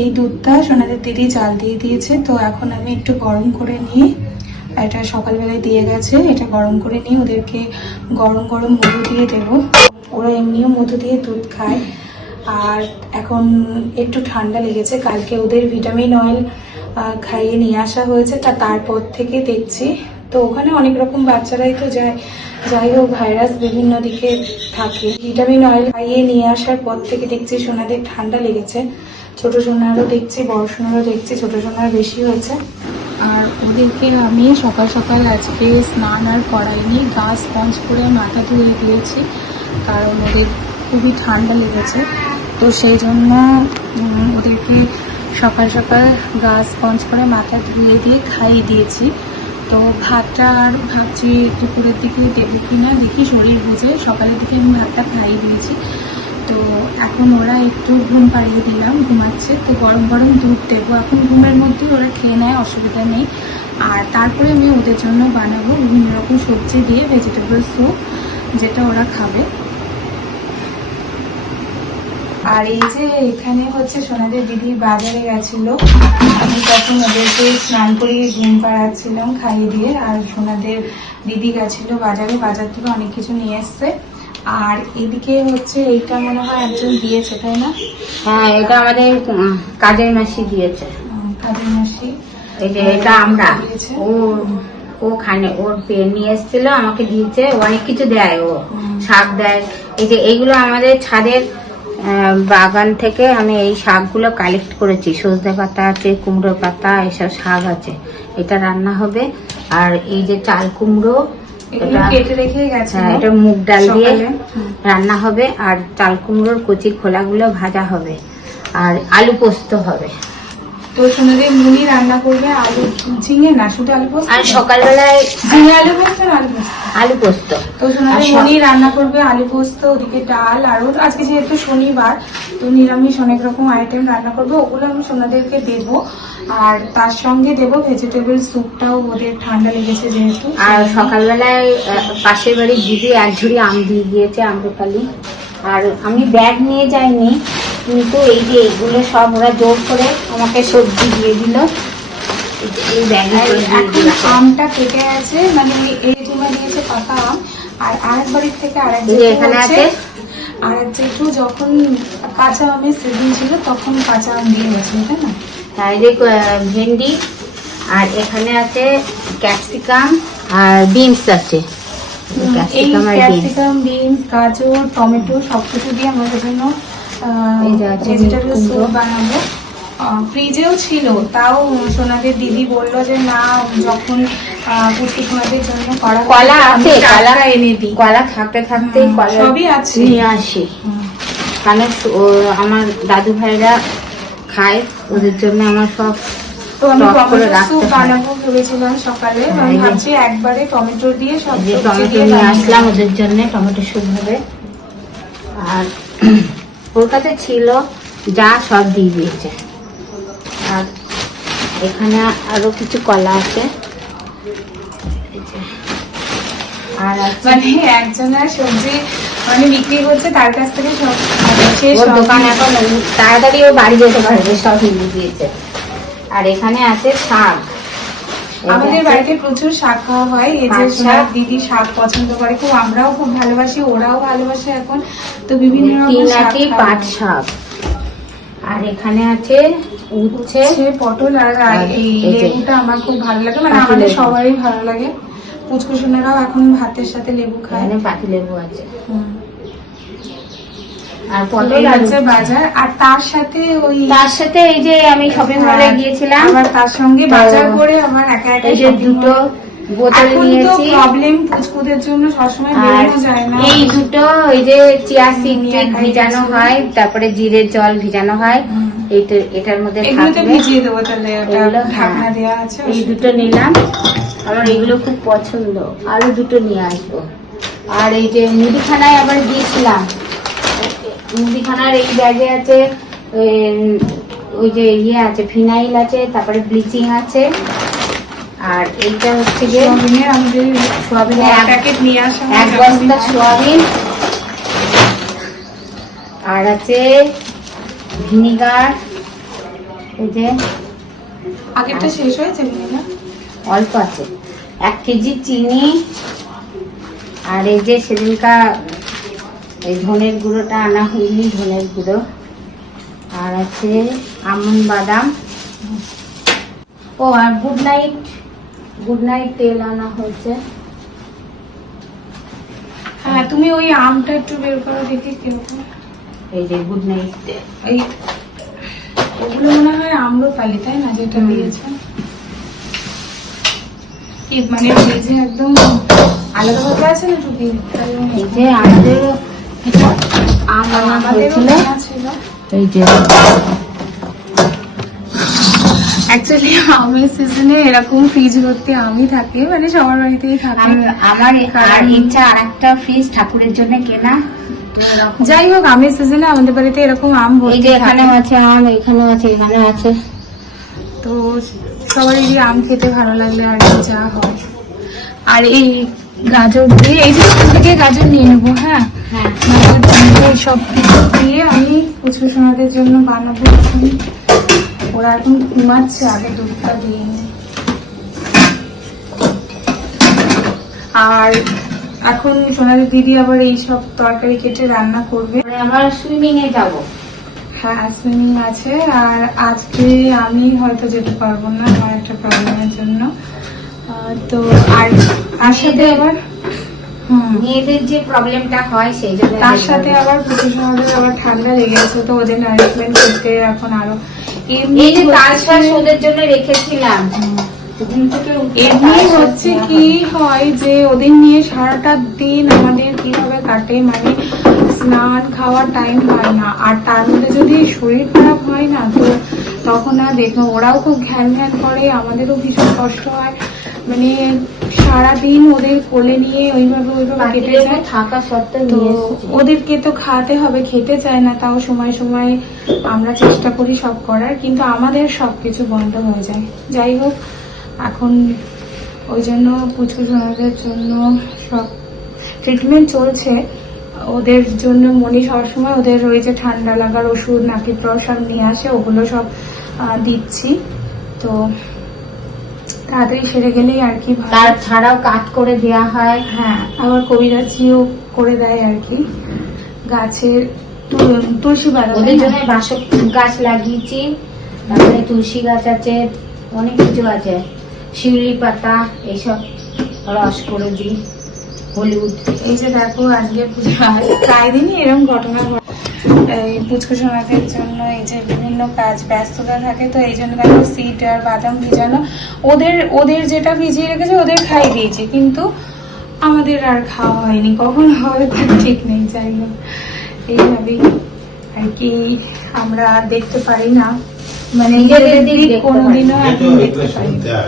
এই দুধটা সোনাদের দিদি জাল দিয়ে দিয়েছে, তো এখন আমি একটু গরম করে নিয়ে, এটা সকালবেলায় দিয়ে গেছে, এটা গরম করে নিয়ে ওদেরকে গরম গরম মধু দিয়ে দেবো। ওরা এমনিও মধু দিয়ে দুধ খায়। আর এখন একটু ঠান্ডা লেগেছে, কালকে ওদের ভিটামিন অয়েল খাইয়ে নিয়ে আসা হয়েছে, তারপর থেকে দেখছি। তো ওখানে অনেক রকম বাচ্চারাই তো যায়, যাই হোক ভাইরাস বিভিন্ন দিকে থাকে। ভিটামিন অয়েল খাইয়ে নিয়ে আসার পর থেকে দেখছি সোনাদের ঠান্ডা লেগেছে। ছোট সোনারও দেখছি, বড় সোনারও দেখছি, ছোট সোনার বেশি হয়েছে। আর ওদেরকে আমি সকাল সকাল আজকে স্নান আর করাইনি, গা স্পঞ্জ করে মাথা ধুয়ে দিয়েছি, কারণ ওদের খুবই ঠান্ডা লেগেছে। তো সেই জন্য ওদেরকে সকাল সকাল গা স্পঞ্জ করে মাথা ধুয়ে দিয়ে খাইয়ে দিয়েছি। তো ভাতটা আর ভাবছি দুপুরের দিকে দেবো কিনা, দেখি শরীর বুঝে। সকালের দিকে আমি ভাতটা খাইয়ে দিয়েছি। তো এখন ওরা একটু ঘুম পাড়িয়ে দিলাম, ঘুমাচ্ছে। তো গরম গরম দুধ দেবো, এখন ঘুমের মধ্যেই ওরা খেয়ে নেয়, অসুবিধা নেই। আর তারপরে আমি ওদের জন্য বানাবো বিভিন্ন রকম সবজি দিয়ে ভেজিটেবল স্যুপ, যেটা ওরা খাবে। আর এই যে এখানে হচ্ছে সোনাদের দিদি বাজারে গেছিল, আমি তখন ওদেরকে স্নান করিয়ে ঘুম পাড়াচ্ছিলাম খাইয়ে দিয়ে। আর সোনাদের দিদি গেছিল বাজারে, বাজার থেকে অনেক কিছু নিয়ে এসছে। আর এদিকে হচ্ছে এইটা মনে হয় একজন দিয়েছে, তাই না? হ্যাঁ, এটা আমাদের কাজের মাসি দিয়েছে। কাজের মাসি, এটা আমরা ওখানে ওর পেয়ে নিয়ে এসেছিল, আমাকে দিয়েছে। অনেক কিছু দেয়, ও শাক দেয়। এই যে এইগুলো আমাদের ছাদের বাগান থেকে আমি এই শাকগুলো কালেক্ট করেছি। সজনে পাতা আছে, কুমড়ো পাতা, এসব শাক আছে। এটা রান্না হবে। আর এই যে চাল কুমড়ো, কেটে রেখে গেছে, এটা মুগ ডাল দিয়ে রান্না হবে। আর চাল কুমড়োর কচি খোলাগুলো ভাজা হবে। আর আলু পোস্ত হবে। তো সোনাদের মুনি রান্না করবে আলু ঝিঙে না, শুধু আলু পোস্ত। আর সকালবেলায় ঝিঙে আলু পোস্ত না আলু পোস্ত? আলু পোস্ত। তো সোনাদের মুনি রান্না করবে আলু পোস্ত, ওদিকে ডাল। আর আজকে যেহেতু শনিবার, তো নিরামিষ অনেক রকম আইটেম রান্না করবে, ওগুলো আমি সোনাদেরকে দেবো। আর তার সঙ্গে দেবো ভেজিটেবল স্যুপটাও, ওদের ঠান্ডা লেগেছে যেহেতু। আর সকালবেলায় পাশের বাড়ির দিদি এক ঝুড়ি আম দিয়ে গিয়েছে, আম্রপালি। আর আমি ব্যাগ নিয়ে যাইনি, কিন্তু এই যে এইগুলো সব ওরা জোর করে আমাকে সবজি দিয়ে দিল। এই ব্যাগে আমটা কেটে আছে, মানে এই জেঠুমা দিয়েছে পাকা আম। আর আরেক বাড়ির থেকে আরেক এখানে আছে, আর যেহেতু যখন কাঁচা আমের সিজন ছিল তখন কাঁচা আম দিয়ে গেছে, তাই না? হ্যাঁ, এই যে ভেন্ডি। আর এখানে আছে ক্যাপসিকাম আর বিনস আছে। ক্যাপসিকাম, বিনস, গাজর, টমেটো সবকিছু দিয়ে আমাদের জন্য ভেজিটেবল স্যুপ বানাবো। ফ্রিজেও ছিল, তাও সোনাদের দিদি বললো যে না, যখন পুষ্টি সোনাদের জন্য কলা আছে, কলা এনে দিই। কলা থাকতে থাকতে সবই আছে, নিয়ে আসি। কারণ আমার দাদু ভাইরা খায়, ওদের জন্য আমার সব। তো আমি টমেটো স্যুপ বানাবো ভেবেছিলাম সকালে, আমি ভাবছি একবারে টমেটো দিয়ে সব টমেটো নিয়ে আসলাম ওদের জন্য, টমেটো স্যুপ হবে। আর ওর কাছে ছিল যা, সব দিয়ে দিয়েছে। আর এখানে আরো কিছু কলা আছে। আর মানে একজনের সবজি মানে বিক্রি করছে, তার কাছ থেকে সব দোকান এখন তাড়াতাড়ি ও বাড়ি যেতে পারবে, সব নিয়ে দিয়েছে। আর এখানে আছে শাক। আমাদের বাড়িতে প্রচুর শাক খাওয়া হয়। এই যে সোনার দিদি শাক পছন্দ করে খুব, আমরাও খুব ভালোবাসি, ওরাও ভালোবাসে এখন। তো বিভিন্ন রকম পাট শাক। আর এখানে আছে উচ্ছে, পটল। আর এই লেবুটা আমার খুব ভালো লাগে, মানে আমাদের সবারই ভালো লাগে। পুচকুসোনারাও এখন ভাতের সাথে লেবু খায়। পাতি লেবু আছে। আর পটল আছে বাজার। আর তার সাথে এই যে আমি শপিং মলে গিয়েছিলাম, আবার তার সঙ্গে বাজার করে আমার একা একা দুটো বোতল নিয়েছি। প্রবলেম পুচকুদের জন্য সবসময় বেরোনো যায় না। এই দুটো এই যে চিয়া সিড ভিজানো হয়, তারপরে জিরের জল ভিজানো হয়, এটার মধ্যে ভিজিয়ে দেবো তাহলে, ঢাকনা দেওয়া আছে। এই দুটো নিলাম, আমার এগুলো খুব পছন্দ। আরো দুটো নিয়ে আসবো। আর এই যে মুদিখানায় আবার দিয়েছিলাম, মুদিখানার এই ব্যাগে আছে ওই যে ইয়ে আছে, ফিনাইল আছে, তারপরে ব্লিচিং আছে। আর এইটা হচ্ছে যে সোয়াবিনের এক বস্তা সোয়াবিন। আর আছে ভিনিগার, এই যে আগেরটা শেষ হয়েছে না? অল্প আছে, 1 কেজি চিনি, আর এই যে সেদিনকা এই ধনের গুঁড়োটা আনা হয়নি, ধনের গুঁড়ো, আর আছে আমন্ড বাদাম, ও আর গুড নাইট তেল আনা হয়েছে। হ্যাঁ, তুমি ওই আমটা একটু বের করো দেখি কিরকম। এই যে গুড নাইট তেল, এই ওগুলো মনে হয় আম্রপালি, তাই না, যেটা দিয়েছে? কি মানে ভেজে একদম আলাদা ভাবে আছে না টুকি? এই যে আমাদেরও আম আনা হয়েছিল, এই যে অ্যাকচুয়ালি আমের সিজনে এরকম ফ্রিজ ভর্তি আমই থাকে, মানে সবার বাড়িতেই থাকে। আমার আর ইচ্ছা আর একটা ফ্রিজ ঠাকুরের জন্য কেনা। যাই হোক, আমের সিজনে আমাদের বাড়িতে এরকম আম এই ভর্তি যে এখানে থাকে। আছে আম, এখানে আছে, এখানে আছে। তো সবারই আম খেতে ভালো লাগলে আর কি যা হয়। আর এই গাজর দিয়ে এই থেকে গাজর নিয়ে নেবো। হ্যাঁ, হ্যাঁ, গাজর দিয়ে সব কিছু দিয়ে আমি কুচু সোনাদের জন্য বানাবো। ওরা এখন ঘুমাচ্ছে, আগে দুধটা দিয়ে নি। আর এখন সোনাদের দিদি আবার এই সব তরকারি কেটে রান্না করবে। পরে আবার সুইমিং এ যাব। হ্যাঁ, সুইমিং আছে। আর আজকে আমি হয়তো যেতে পারবো না, আমার একটা প্রবলেমের জন্য। তো আর সাথে আবার মেয়েদের যে প্রবলেমটা হয় সেই জন্য তার সাথে আবার প্রচুর সময় আবার ঠান্ডা লেগে আছে, তো ওদের নারিশমেন্ট করতে এখন আরো এই যে তাল শ্বাস ওদের জন্য রেখেছিলাম। এমনি হচ্ছে কি হয় যে ওদের নিয়ে সারাটা দিন আমাদের কিভাবে কাটে, মানে স্নান খাওয়ার টাইম হয় না। আর তার মধ্যে যদি শরীর খারাপ হয় না, তো তখন আর দেখো ওরাও খুব ঘ্যান ঘ্যান করে, আমাদেরও ভীষণ কষ্ট হয়। মানে সারাদিন ওদের কোলে নিয়ে ওইভাবে কেটে যায়। থাকা সত্ত্বেও তো ওদেরকে তো খাওয়াতে হবে, খেতে চায় না, তাও সময় সময় আমরা চেষ্টা করি সব করার, কিন্তু আমাদের সবকিছু বন্ধ হয়ে যায়। যাই হোক, এখন ওই জন্য পুচকু সোনাদের জন্য সব ট্রিটমেন্ট চলছে। ওদের জন্য মনি সবসময় ওদের ওই যে ঠান্ডা লাগার ওষুধ, নাকি সব নিয়ে আসে, ওগুলো সব দিচ্ছি। তো তাড়াতাড়ি সেরে গেলেই আর কি ভালো। তার ছাড়াও কাট করে দেওয়া হয়। হ্যাঁ, আবার কবিরাজিও করে দেয় আর কি। গাছের তুলসী বাগান, ওদের জন্য বাসক গাছ লাগিয়েছি, তারপরে তুলসী গাছ আছে, অনেক কিছু আছে, শিউলি পাতা এইসব রস করে দিই, হলুদ। এই যে দেখো আজকে পুজো, প্রায় দিনই এরকম ঘটনা ঘটে। এই পুচকু সোনাদের জন্য এই যে বিভিন্ন কাজ ব্যস্ততা থাকে, তো এই জন্য দেখো সিড আর বাদাম ভিজানো, ওদের যেটা ভিজিয়ে রেখেছে ওদের খাই দিয়েছে, কিন্তু আমাদের আর খাওয়া হয়নি। কখন হবে তার ঠিক নেই। যাই হোক, এইভাবেই আর কি আমরা দেখতে পারি না, মানে নিজেদের দিক কোনোদিনও এখন দেখতে পারি না।